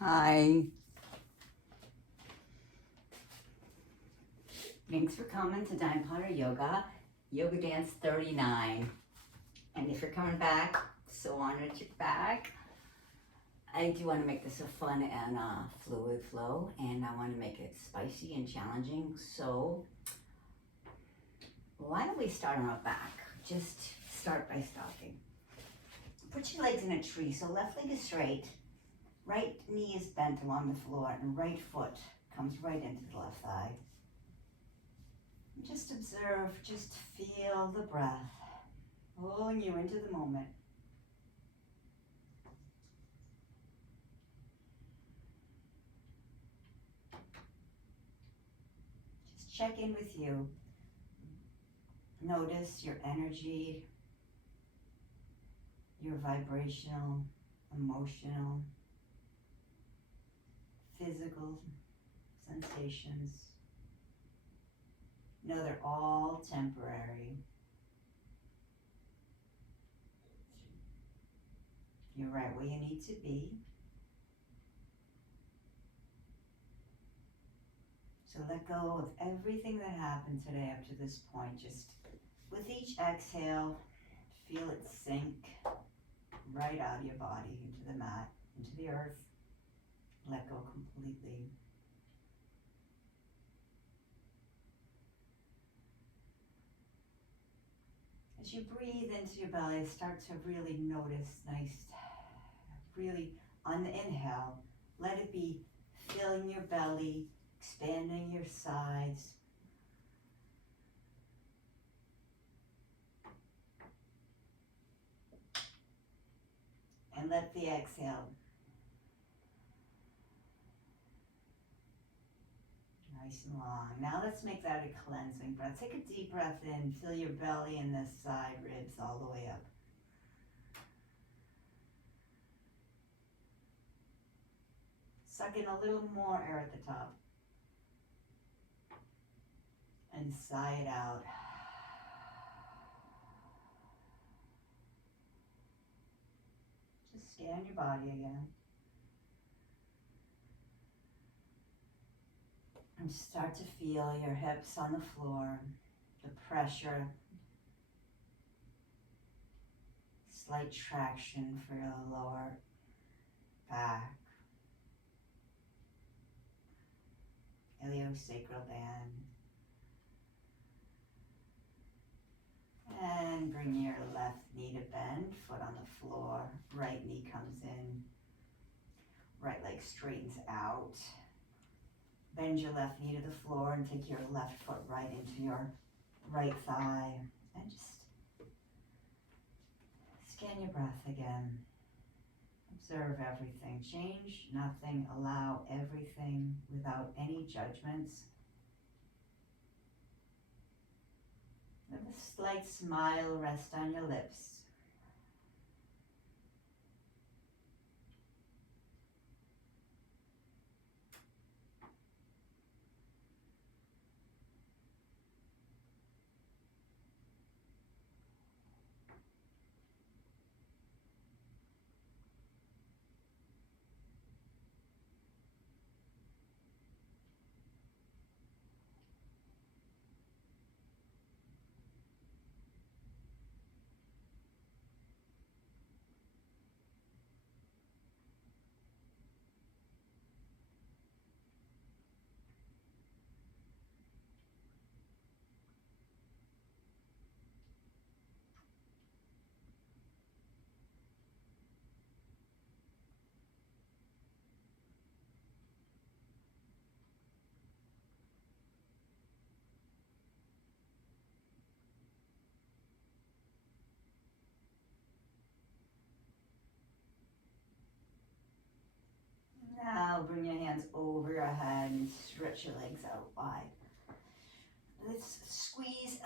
Hi. Thanks for coming to Dime Potter Yoga, Yoga Dance 39. And if you're coming back, so honored you're back. I do want to make this a fun and fluid flow, and I want to make it spicy and challenging. So why don't we start on our back? Just start by stopping. Put your legs in a tree, so left leg is straight, right knee is bent along the floor, and right foot comes right into the left thigh. Just observe, just feel the breath pulling you into the moment. Just check in with you. Notice your energy, your vibrational, emotional, physical sensations. Know they're all temporary. You're right where you need to be. So let go of everything that happened today up to this point. Just with each exhale, feel it sink right out of your body into the mat, into the earth. Let go completely. As you breathe into your belly, start to really notice really on the inhale, let it be filling your belly, expanding your sides. And let the exhale, nice and long. Now let's make that a cleansing breath. Take a deep breath in, fill your belly and the side ribs all the way up. Suck in a little more air at the top. And sigh it out. Just scan your body again. And start to feel your hips on the floor, the pressure, slight traction for your lower back, iliosacral band. And bring your left knee to bend, foot on the floor, right knee comes in, right leg straightens out. Bend your left knee to the floor and take your left foot right into your right thigh. And just scan your breath again. Observe everything. Change nothing. Allow everything without any judgments. Let a slight smile rest on your lips. Now bring your hands over your head and stretch your legs out wide. Let's squeeze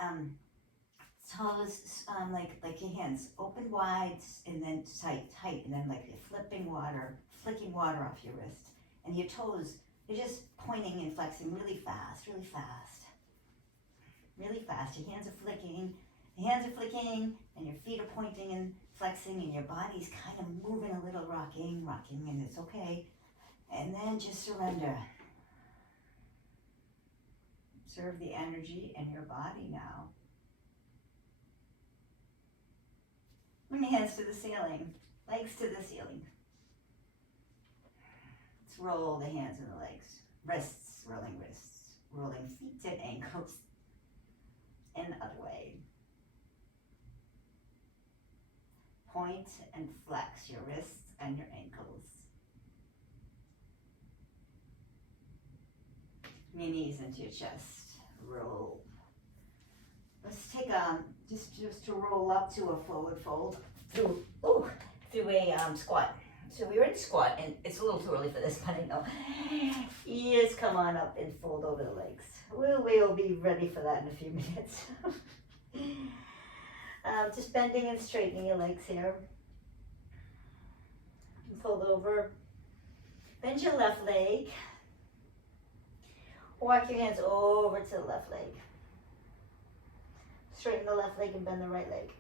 toes like your hands open wide and then tight, and then like you're flicking water off your wrist. And your toes, you're just pointing and flexing really fast, really fast. Really fast. Your hands are flicking, and your feet are pointing and flexing, and your body's kind of moving a little, rocking, and it's okay. And then just surrender. Observe the energy in your body now. Bring your hands to the ceiling, legs to the ceiling. Let's roll the hands and the legs. Wrists, rolling feet and ankles. And the other way. Point and flex your wrists and your ankles. Your knees into your chest. Roll. Let's take just to roll up to a forward fold through a squat. So we were in squat, and it's a little too early for this, but I know. Ears come on up and fold over the legs. We'll be ready for that in a few minutes. Just bending and straightening your legs here. Fold over. Bend your left leg. Walk your hands over to the left leg. Straighten the left leg and bend the right leg.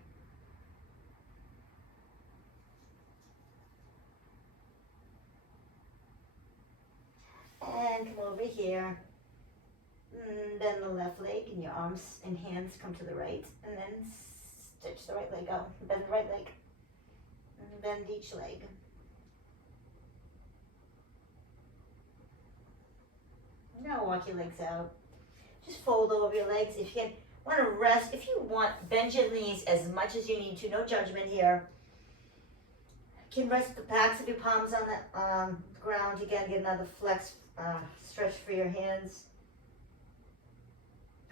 And come over here. Bend the left leg and your arms and hands come to the right. And then stitch the right leg out. Bend the right leg. And bend each leg. Now walk your legs out. Just fold over your legs. If you want to rest, if you want, bend your knees as much as you need to. No judgment here. You can rest the backs of your palms on the ground. Again, get another flex, stretch for your hands.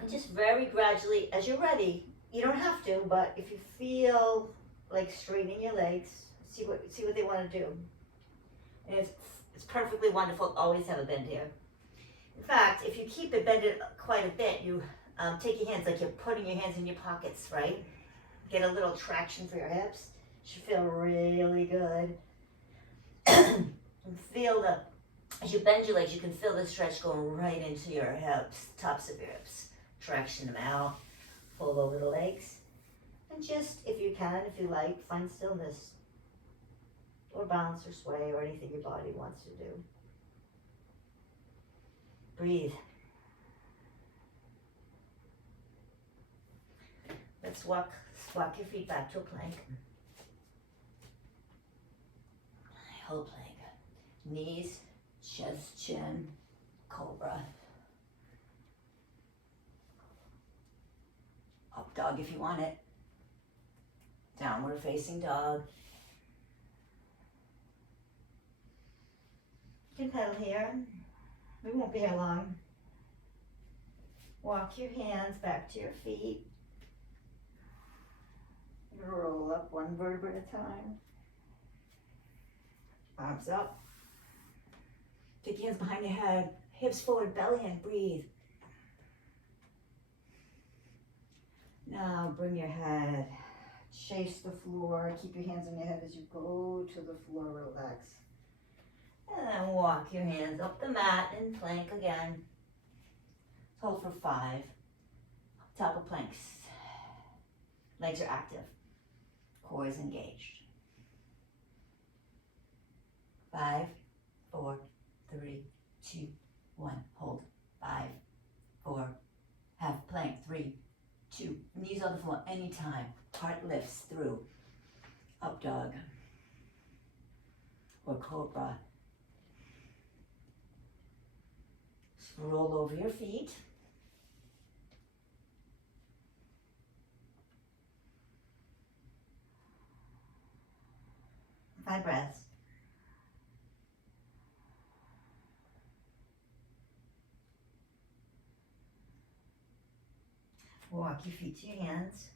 And just very gradually, as you're ready, you don't have to, but if you feel like straightening your legs, see what they want to do. And it's perfectly wonderful. Always have a bend here. In fact, if you keep it bended quite a bit, you take your hands like you're putting your hands in your pockets, right? Get a little traction for your hips. Should feel really good. And feel as you bend your legs, you can feel the stretch going right into your hips, tops of your hips. Traction them out, fold over the legs. And just, if you can, if you like, find stillness. Or bounce or sway or anything your body wants to do. Breathe. Let's walk your feet back to a plank. Whole plank. Knees, chest, chin, cobra. Up dog if you want it. Downward facing dog. You can pedal here. We won't be here long. Walk your hands back to your feet. Roll up one vertebra at a time. Arms up. Take your hands behind your head. Hips forward, belly in. Breathe. Now bring your head. Chase the floor. Keep your hands on your head as you go to the floor. Relax. And then walk your hands up the mat and plank again. Hold for 5. Top of planks. Legs are active. Core is engaged. 5, 4, 3, 2, 1. Hold. 5, 4. Half plank. 3, 2. Knees on the floor anytime. Heart lifts through. Up dog. Or cobra. Roll over your feet. Five breaths. Walk your feet to your hands.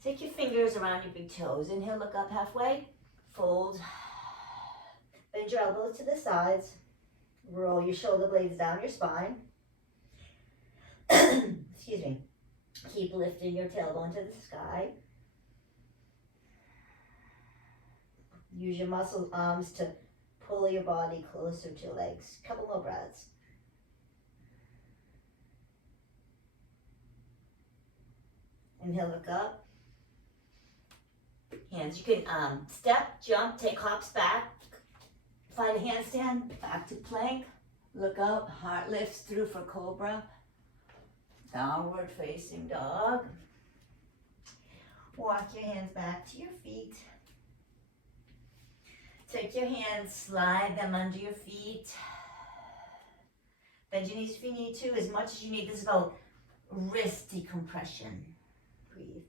Take your fingers around your big toes. Inhale, look up halfway. Fold. Bend your elbows to the sides. Roll your shoulder blades down your spine. Excuse me. Keep lifting your tailbone to the sky. Use your muscle arms to pull your body closer to your legs. Couple more breaths. Inhale, look up. Hands, you can step, jump, take hops back, Find a handstand, back to plank. Look up, heart lifts through for cobra. Downward facing dog. Walk your hands back to your feet. Take your hands, slide them under your feet. Bend your knees if you need to, as much as you need. This is called wrist decompression. Breathe.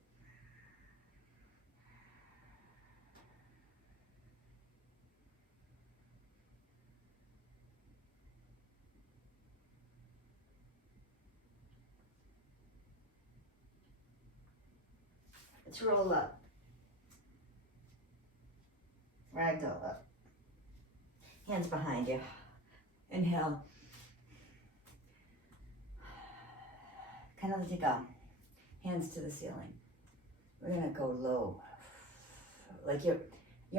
Let's roll up. Ragdoll up. Hands behind you. Inhale. Kind of let it go. Hands to the ceiling. We're gonna go low. Like you're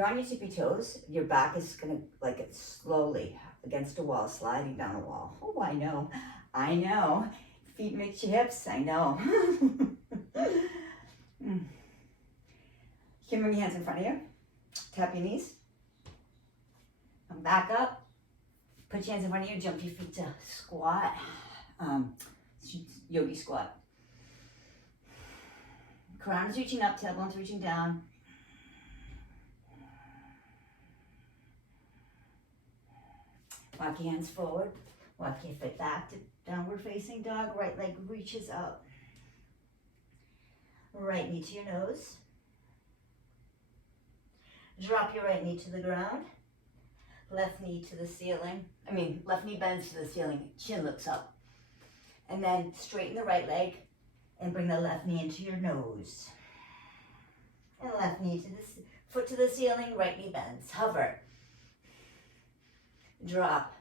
on your tippy toes. Your back is gonna, like, it slowly against a wall, sliding down a wall. Oh, I know. I know. Feet mix your hips. I know. You can bring your hands in front of you. Tap your knees. Come back up. Put your hands in front of you. Jump your feet to squat. Yogi squat. Crown is reaching up, tailbone's reaching down. Walk your hands forward. Walk your foot back to downward facing dog. Right leg reaches up. Right knee to your nose. Drop your right knee to the ground. Left knee to the ceiling. Left knee bends to the ceiling. Chin looks up. And then straighten the right leg and bring the left knee into your nose. And left knee to the foot to the ceiling, right knee bends. Hover. Drop.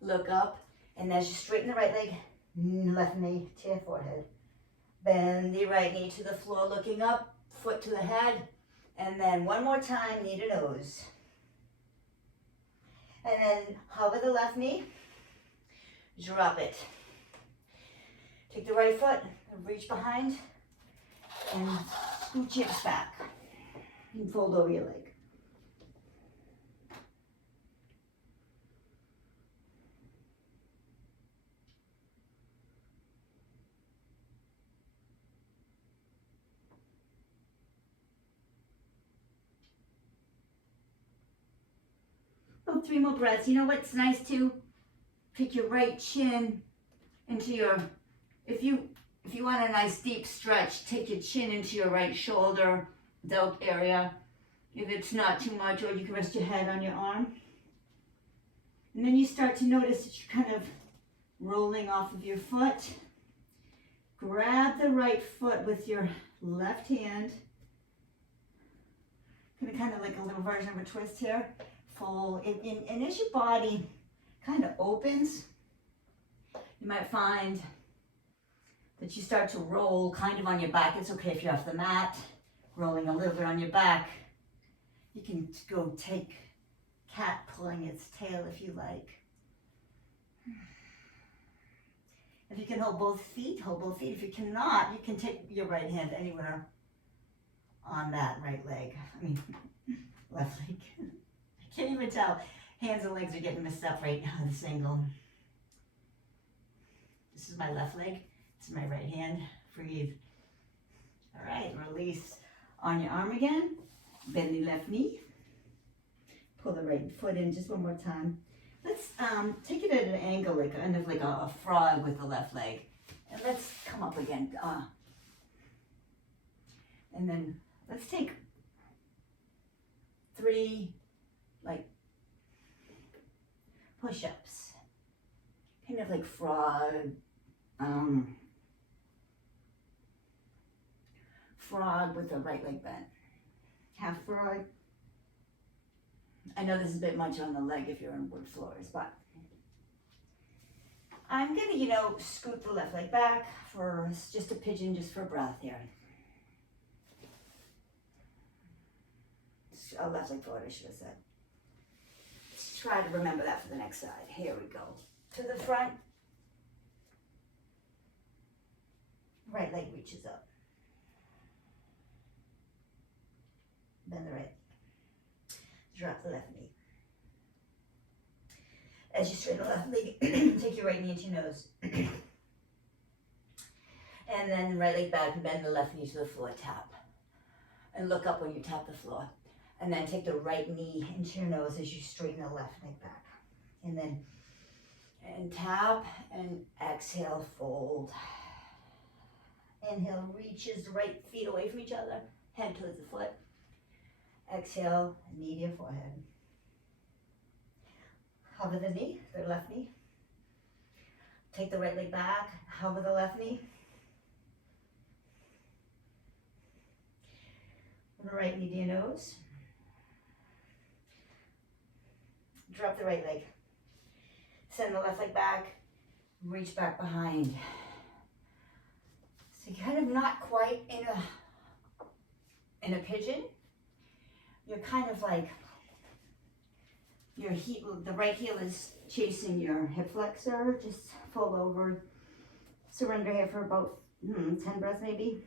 Look up. And as you straighten the right leg, left knee to your forehead. Bend the right knee to the floor, looking up, foot to the head. And then one more time, knee to nose. And then hover the left knee. Drop it. Take the right foot, reach behind, and scoot your hips back. And fold over your leg. Oh, 3 more breaths. You know what's nice too? Take your right chin into your, if you want a nice deep stretch, take your chin into your right shoulder, delt area. If it's not too much, or you can rest your head on your arm. And then you start to notice that you're kind of rolling off of your foot. Grab the right foot with your left hand. Kind of like a little version of a twist here. Fold, and as your body kind of opens, you might find that you start to roll kind of on your back. It's okay if you're off the mat, rolling a little bit on your back. You can go take cat pulling its tail if you like. If you can hold both feet, hold both feet. If you cannot, you can take your right hand anywhere on that right leg. Left leg. I can't even tell. Hands and legs are getting messed up right now in this angle. This is my left leg. This is my right hand. Breathe. All right, release on your arm again. Bend the left knee. Pull the right foot in just one more time. Let's take it at an angle, like kind of like a frog with the left leg. And let's come up again. And then let's take 3 push-ups. Kind of like frog. Frog with the right leg bent. Half frog. I know this is a bit much on the leg if you're on wood floors, but I'm gonna, scoot the left leg back for just a pigeon, just for breath here. Left leg forward, I should have said. Let's try to remember that for the next side. Here we go. To the front. Right leg reaches up. Bend the right. Drop the left knee. As you straighten the left leg, take your right knee into your nose. And then right leg back and bend the left knee to the floor, tap. And look up when you tap the floor. And then take the right knee into your nose as you straighten the left leg back. And then, and tap, and exhale, fold. Inhale, reaches the right feet away from each other, head towards the foot. Exhale, knee to your forehead. Hover the knee, the left knee. Take the right leg back, hover the left knee. Right knee to your nose. Drop the right leg. Send the left leg back, reach back behind. So you're kind of not quite in a pigeon. You're kind of like, your heel, the right heel is chasing your hip flexor. Just fold over, surrender here for about 10 breaths maybe.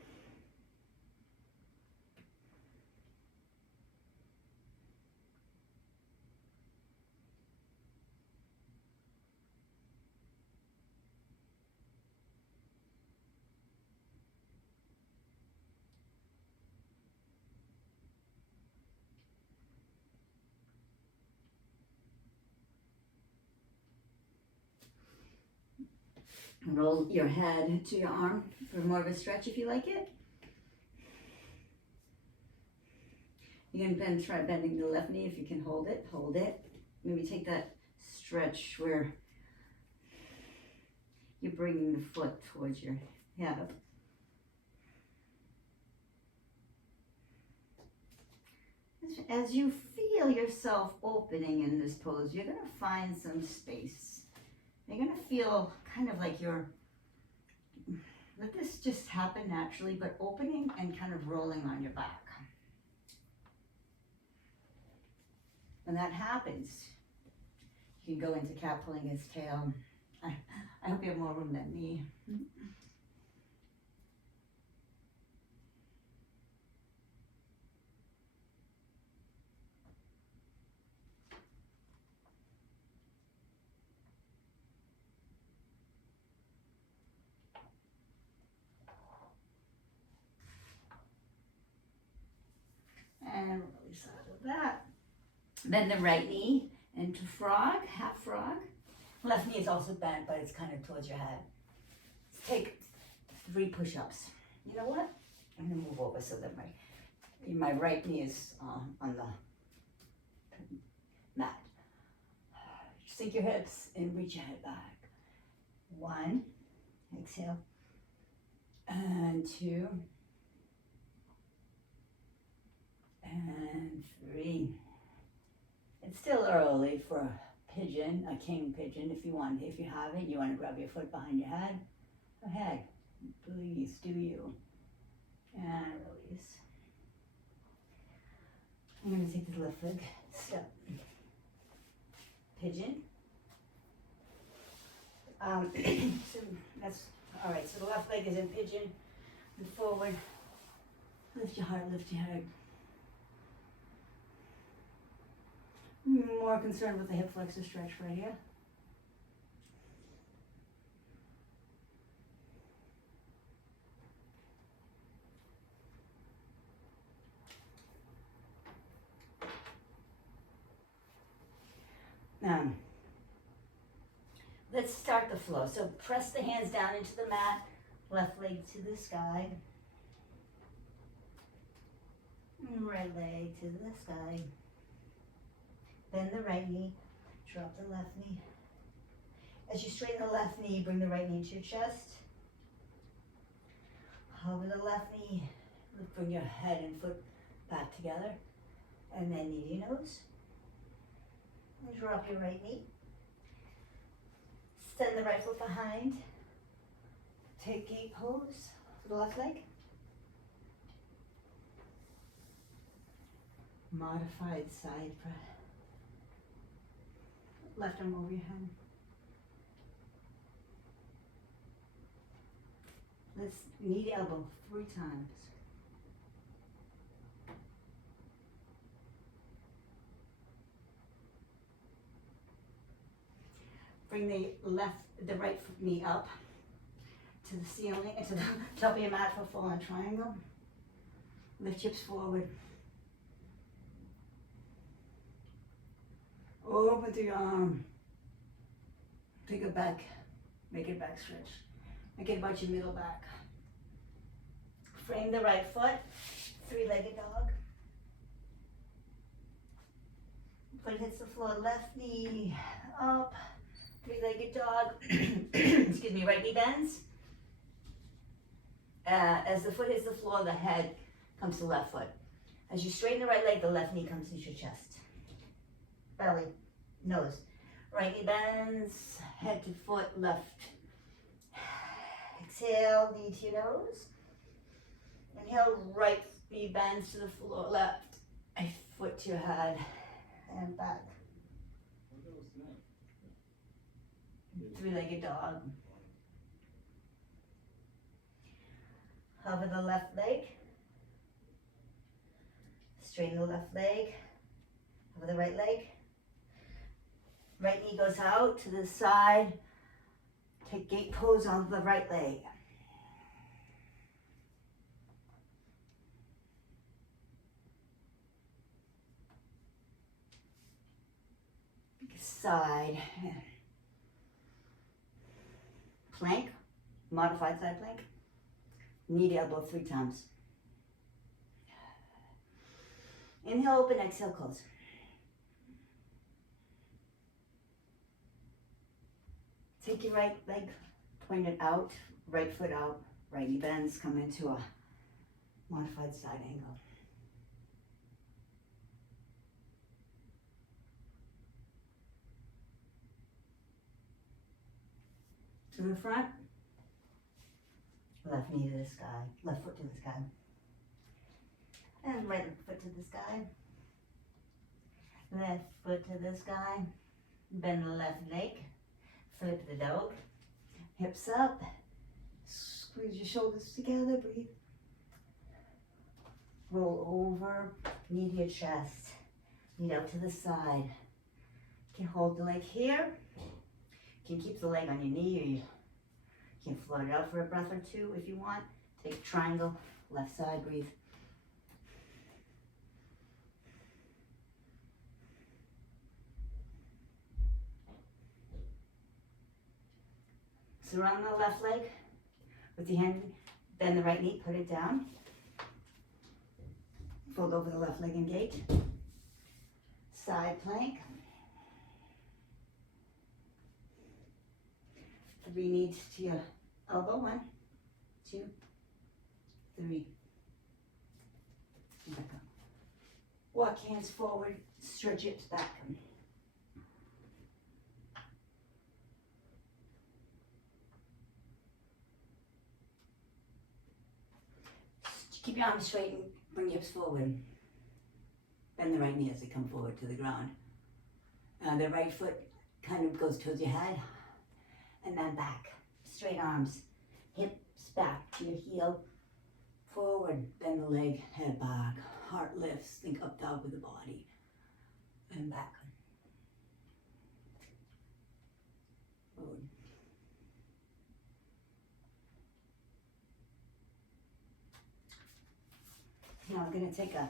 Roll your head to your arm for more of a stretch if you like it. You can then try bending the left knee if you can hold it. Hold it. Maybe take that stretch where you're bringing the foot towards your hip. As you feel yourself opening in this pose, you're going to find some space. You're going to feel kind of like let this just happen naturally, but opening and kind of rolling on your back. When that happens, you can go into cat pulling his tail. I hope you have more room than me. And release out of that. Bend the right knee into frog, half frog. Left knee is also bent, but it's kind of towards your head. Let's take 3 push-ups. You know what? I'm gonna move over so that my right knee is on the mat. Sink your hips and reach your head back. 1, exhale, and 2, and 3. It's still early for a pigeon, a king pigeon. If you have it, you want to grab your foot behind your head. Go ahead, please do you. And release. I'm going to take the left leg step. Pigeon. So that's all right. So the left leg is in pigeon. And forward. Lift your heart. Lift your head. More concerned with the hip flexor stretch right here. Now, let's start the flow. So press the hands down into the mat, left leg to the sky, right leg to the sky. Bend the right knee, drop the left knee. As you straighten the left knee, bring the right knee to your chest. Hover the left knee, bring your head and foot back together, and then knee to your nose. And drop your right knee. Send the right foot behind. Take gate pose for the left leg. Modified side press. Left arm over your head. Let's knee to elbow 3 times. Bring the right knee up to the ceiling, to the top of your mat for a full-on triangle. Lift hips forward. Open through your arm. Take it back. Make it back stretch. Make it about your middle back. Frame the right foot. Three-legged dog. Foot hits the floor. Left knee up. Three-legged dog. Excuse me. Right knee bends. As the foot hits the floor, the head comes to the left foot. As you straighten the right leg, the left knee comes into your chest. Belly, nose. Right knee bends, head to foot, left. Exhale, knee to your nose. Inhale, right knee bends to the floor, left. Foot to your head, and back. Three-legged dog. Hover the left leg. Straighten the left leg. Hover the right leg. Right knee goes out to the side. Take gate pose on the right leg. Side. Plank. Modified side plank. Knee to elbow 3 times. Inhale, open, exhale, close. Take your right leg, point it out, right foot out, right knee bends, come into a modified side angle. To the front, left knee to the sky, left foot to the sky. And right foot to the sky. Left foot to the sky. Bend the left leg. Flip the dog. Hips up. Squeeze your shoulders together. Breathe. Roll over. Knee to your chest. Knee out to the side. You can hold the leg here. You can keep the leg on your knee, or you can float it out for a breath or two if you want. Take triangle. Left side. Breathe. Surround the left leg with the hand, bend the right knee, put it down. Fold over the left leg and gate. Side plank. 3 knees to your elbow. 1, 2, 3. Back up. Walk hands forward, stretch hips back. Keep your arms straight and bring your hips forward. Bend the right knee as they come forward to the ground. The right foot kind of goes towards your head and then back. Straight arms, hips back to your heel, forward, bend the leg, head back, heart lifts, think up dog with the body, and back. Forward. Now we're going to take a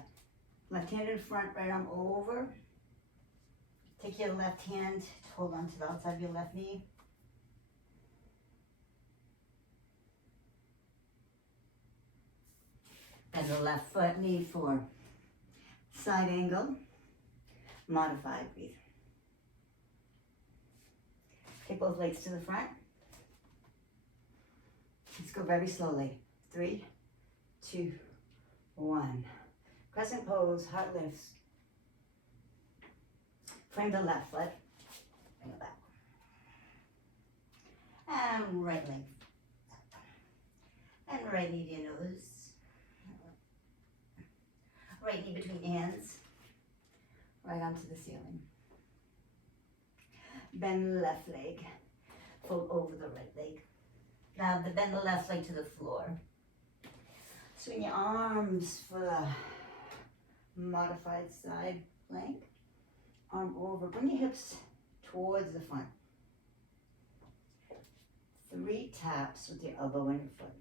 left hand in front, right arm over. Take your left hand, hold on to the outside of your left knee. Bend the left foot, knee for side angle. Modified, breathe. Take both legs to the front. Let's go very slowly. 3, 2, 1. Crescent pose, heart lifts. Frame the left foot. Bring it back. And right leg. And right knee to your nose. Right knee between hands. Right onto the ceiling. Bend the left leg. Fold over the right leg. Now bend the left leg to the floor. Swing your arms for the modified side plank. Arm over. Bring your hips towards the front. 3 taps with your elbow and your foot.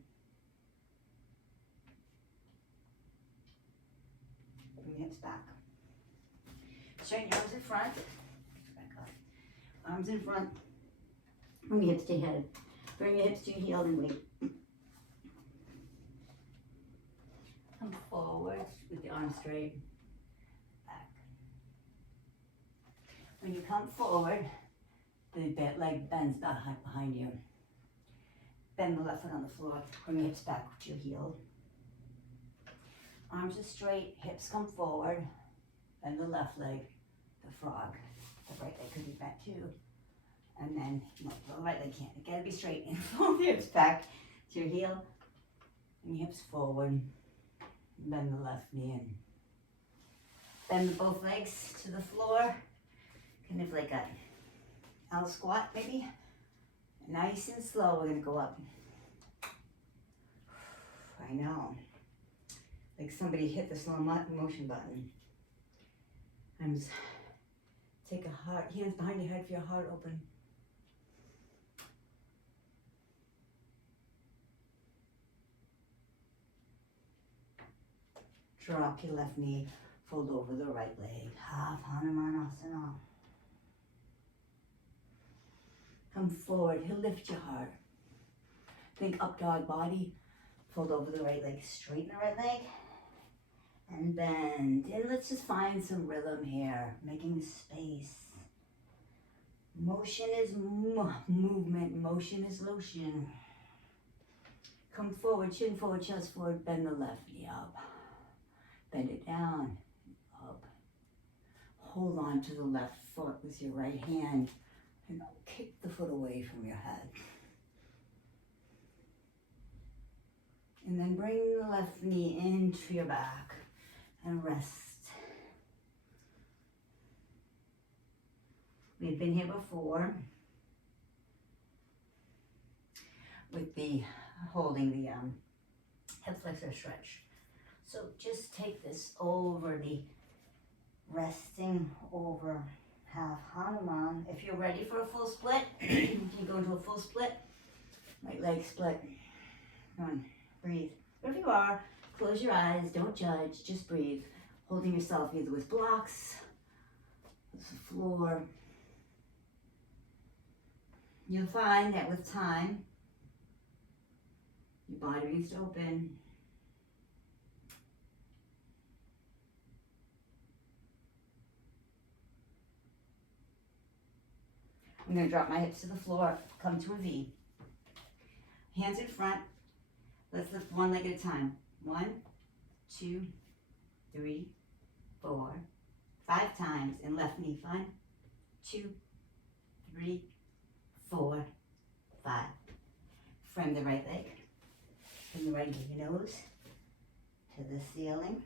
Bring your hips back. Straighten your arms in front. Back up. Arms in front. Bring your hips to your head. Bring your hips to your heel and wait. Come forward with your arms straight. Back. When you come forward, the leg bends behind you. Bend the left foot on the floor. Bring your hips back to your heel. Arms are straight, hips come forward. Bend the left leg, the frog. The right leg could be bent too. And then, no, the right leg can't. It gotta be straight. And fold the hips back to your heel. And your hips forward. Bend the left knee in. Bend both legs to the floor. Kind of like a L squat maybe. Nice and slow, we're gonna go up. I know. Like somebody hit the slow motion button. And take a heart, hands behind your head for your heart open. Drop your left knee, fold over the right leg. Half Hanuman Asana. Come forward, he'll lift your heart. Think up dog body, fold over the right leg, straighten the right leg, and bend. And let's just find some rhythm here, making space. Motion is movement, motion is lotion. Come forward, chin forward, chest forward, bend the left knee up. Bend it down, up. Hold on to the left foot with your right hand and kick the foot away from your head. And then bring the left knee into your back and rest. We've been here before with the holding the hip flexor stretch. So just take this over the resting over half Hanuman. If you're ready for a full split, you can go into a full split. Right leg split. Come on, breathe. Wherever you are, close your eyes, don't judge, just breathe. Holding yourself either with blocks, with the floor. You'll find that with time, your body begins to open. I'm going to drop my hips to the floor, come to a V. Hands in front. Let's lift one leg at a time. 1, 2, 3, 4, 5 times. And left knee. 1, 2, 3, 4, 5. From the right leg. From the right of your nose to the ceiling.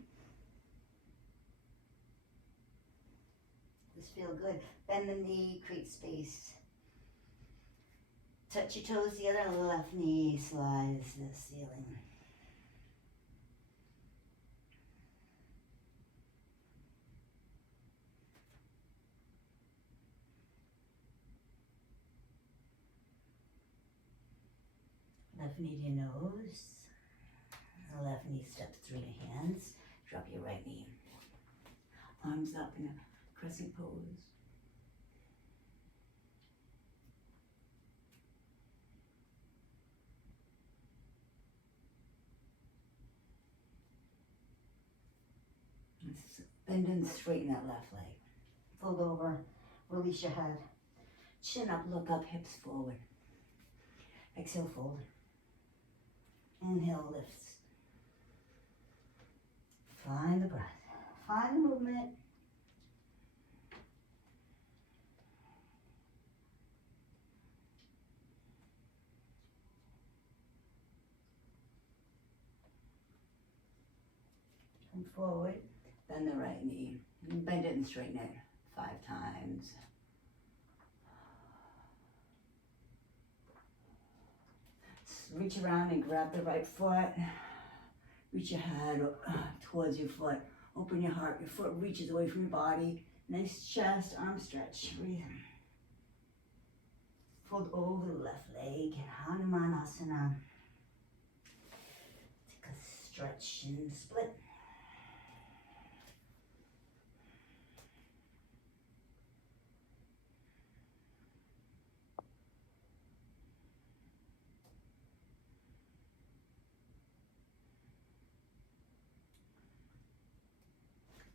Just feel good. Bend the knee, create space. Touch your toes together and the left knee slides to the ceiling. Left knee to your nose. The left knee steps through your hands. Drop your right knee. Arms up in a crescent pose. Bend and straighten that left leg. Fold over, release your head. Chin up, look up, hips forward. Exhale, fold. Inhale, lifts. Find the breath. Find the movement. Come forward. Bend the right knee. Bend it and straighten it 5 times. Reach around and grab the right foot. Reach your head towards your foot. Open your heart. Your foot reaches away from your body. Nice chest, arm stretch. Breathe. fold over the left leg, Hanuman Asana. Take a stretch and split.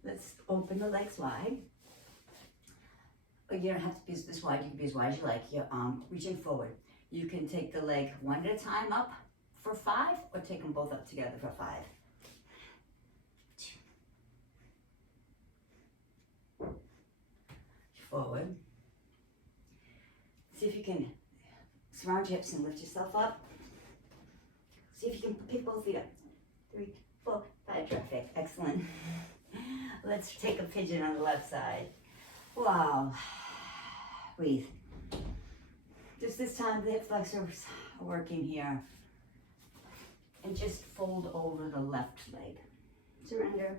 Let's open the legs wide. You don't have to be this wide, you can be as wide as you like. You're reaching forward. You can take the leg one at a time up for 5, or take them both up together for 5. 2. Forward. See if you can surround your hips and lift yourself up. See if you can pick both feet up. 3, 4, 5, perfect, excellent. Let's take a pigeon on the left side. Wow. Breathe. Just this time the hip flexors are working here. And just fold over the left leg. Surrender.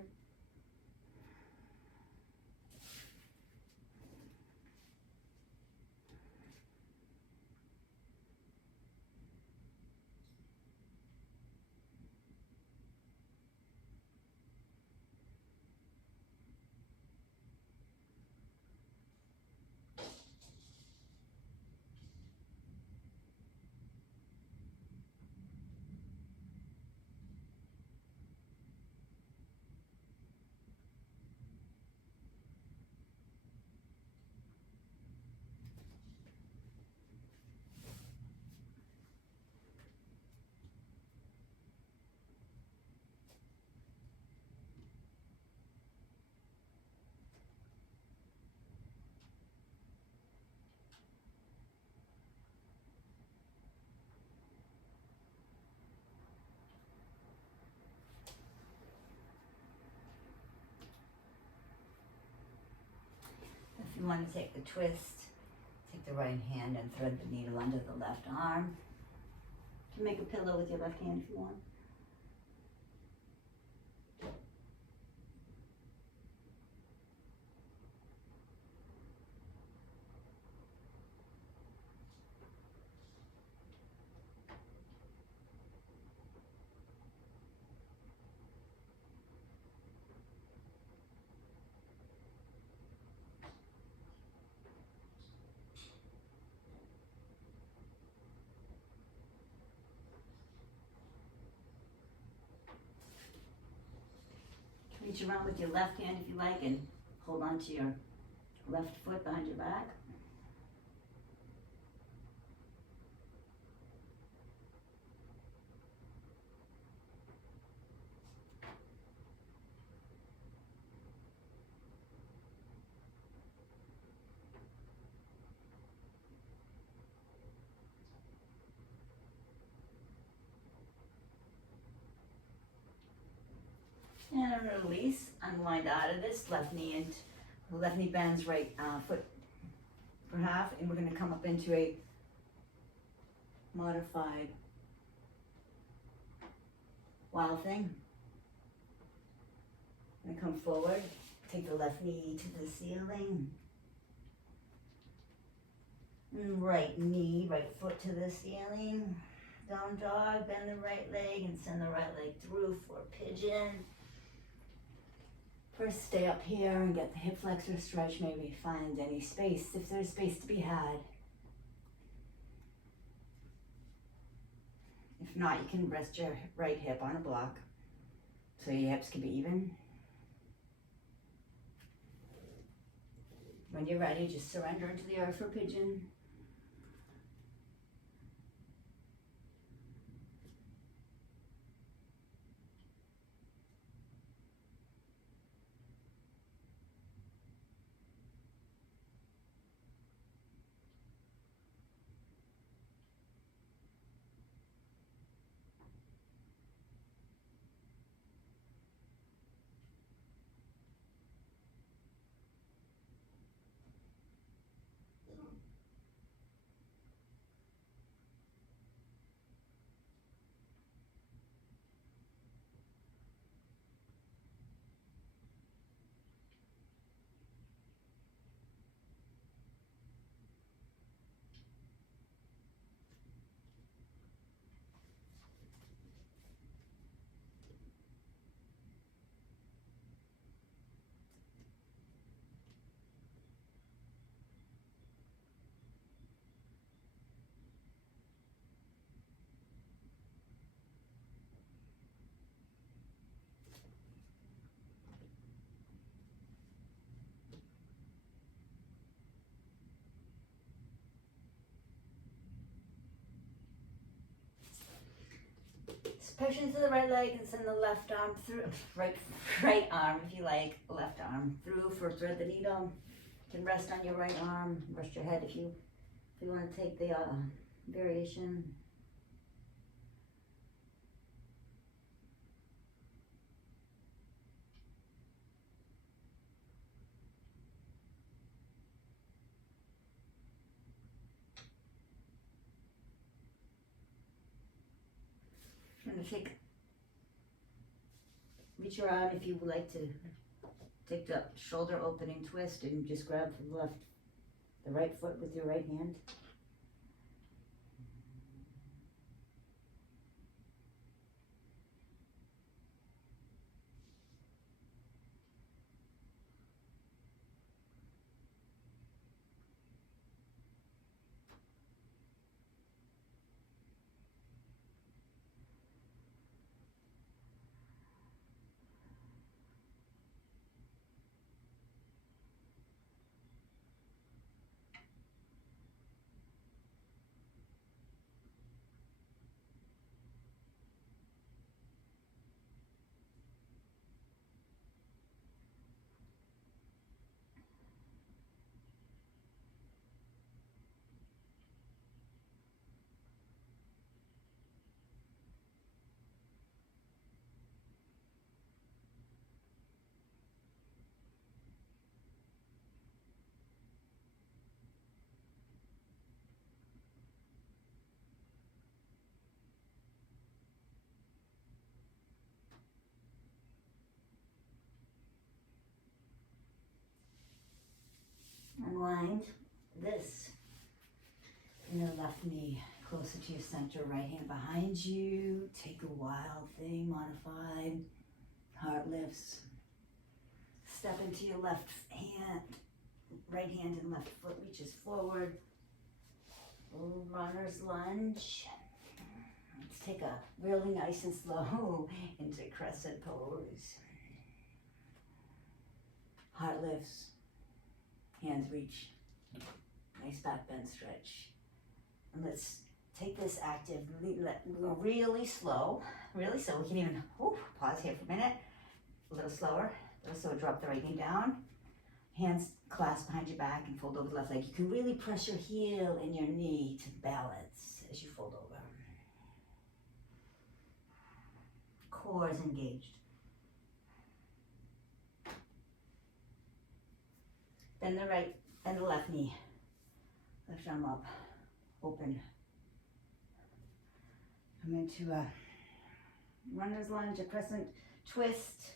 If you want to take the twist, take the right hand and thread the needle under the left arm. You can make a pillow with your left hand if you want. Reach around with your left hand if you like and hold on to your left foot behind your back. And release, unwind out of this, left knee bends right foot for half, and we're going to come up into a modified wild thing. I'm going to come forward, take the left knee to the ceiling, and right knee, right foot to the ceiling, down dog, bend the right leg and send the right leg through for pigeon. First, stay up here and get the hip flexor stretch. Maybe find any space, if there's space to be had. If not, you can rest your right hip on a block so your hips can be even. When you're ready, just surrender into the earth for pigeon. push into the right leg and send the left arm through, right arm if you like, left arm through for thread the needle. You can rest on your right arm, rest your head if you want to take the variation. I'm going to reach around if you would like to take the shoulder opening twist and just grab the right foot with your right hand. Unwind this. Bring the left knee closer to your center, right hand behind you. Take a wild thing, modified. Heart lifts. Step into your left hand, right hand and left foot reaches forward. Runner's lunge. Let's take a really nice and slow into crescent pose. Heart lifts. Hands reach. Nice back bend stretch. And let's take this active, really slow. So we can even pause here for a minute. A little slower. So drop the right knee down. Hands clasp behind your back and fold over the left leg. You can really press your heel and your knee to balance as you fold over. Core is engaged. Then the right and the left knee. Left arm up, open. Come into a runner's lunge, a crescent twist.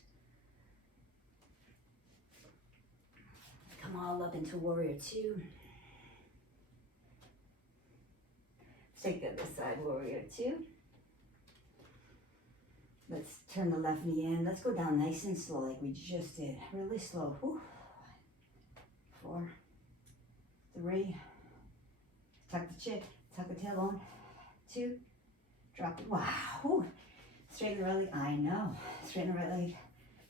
Come all up into warrior two. Take the other side, warrior two. Let's turn the left knee in. Let's go down nice and slow like we just did. Really slow. 4, 3, tuck the chin, tuck the tailbone. 2, drop it. Wow. Straighten the right leg. I know. Straighten the right leg.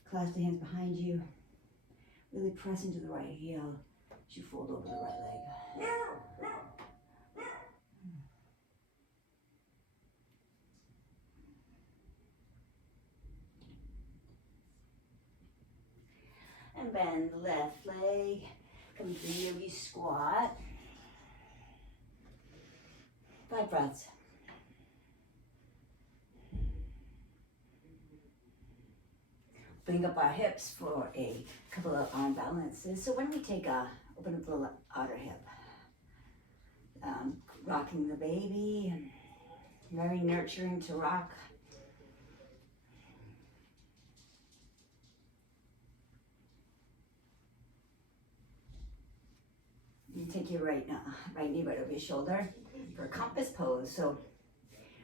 Clasp the hands behind you. Really press into the right heel as you fold over the right leg. And bend the left leg. Come to the yogi squat. 5 breaths. Bring up our hips for a couple of arm balances. So when we take open up the outer hip, rocking the baby, very nurturing to rock. You take your right knee right over your shoulder for a compass pose. So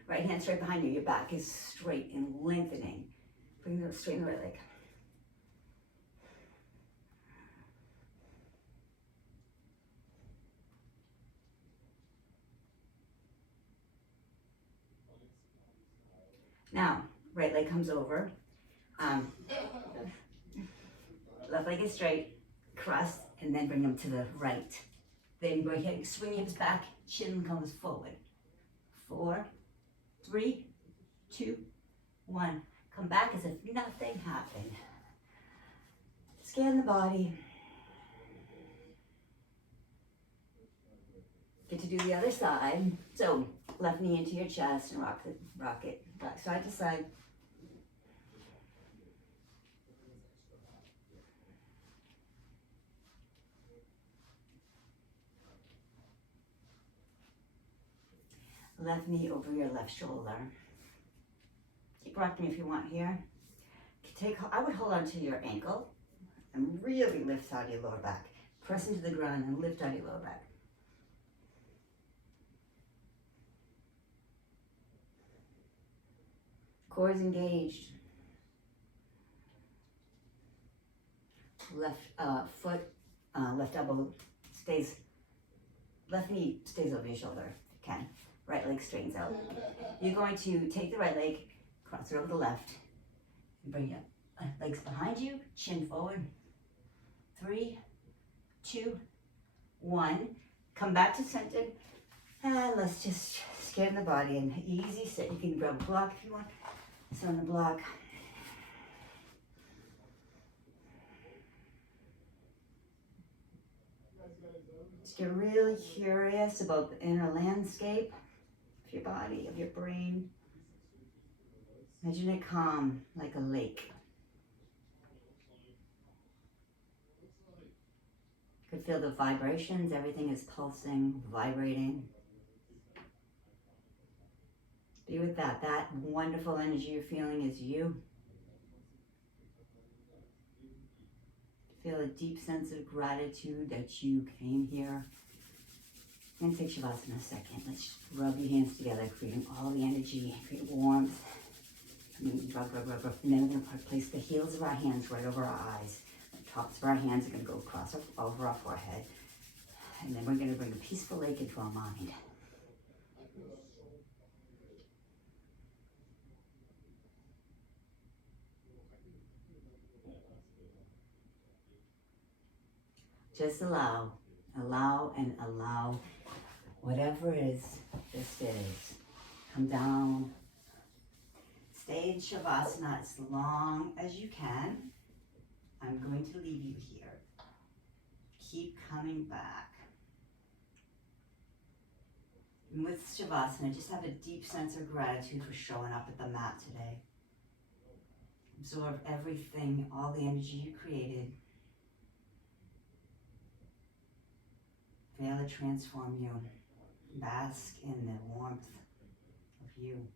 right hand straight behind you, your back is straight and lengthening. Bring it straight in the right leg. Now, right leg comes over. Left leg is straight, cross, and then bring them to the right. Then go ahead, swing hips back, chin comes forward. 4, 3, 2, 1. Come back as if nothing happened. Scan the body. Get to do the other side. So left knee into your chest and rock it back side to side. Left knee over your left shoulder. Keep rocking if you want here. I would hold on to your ankle and really lift out your lower back. Press into the ground and lift out your lower back. Core is engaged. Left foot, left elbow stays, left knee stays over your shoulder if you can. Right leg straightens out. You're going to take the right leg, cross it over the left, and bring your legs behind you, chin forward. 3, 2, 1. Come back to center. And let's just scan the body and easy sit. You can grab a block if you want. Sit on the block. Just get really curious about the inner landscape of your body, of your brain. Imagine it calm like a lake. You could feel the vibrations. Everything is pulsing, vibrating. Be with that. That wonderful energy you're feeling is you. Feel a deep sense of gratitude that you came here. I'm going to take Savasana a second. Let's rub your hands together, creating all the energy, create warmth. Rub. And then we're going to place the heels of our hands right over our eyes. The tops of our hands are going to go across over our forehead. And then we're going to bring a peaceful lake into our mind. Just allow whatever is, just is. Come down. Stay in Shavasana as long as you can. I'm going to leave you here. Keep coming back. And with Shavasana, just have a deep sense of gratitude for showing up at the mat today. Absorb everything, all the energy you created. Feel it transform you. Bask in the warmth of you.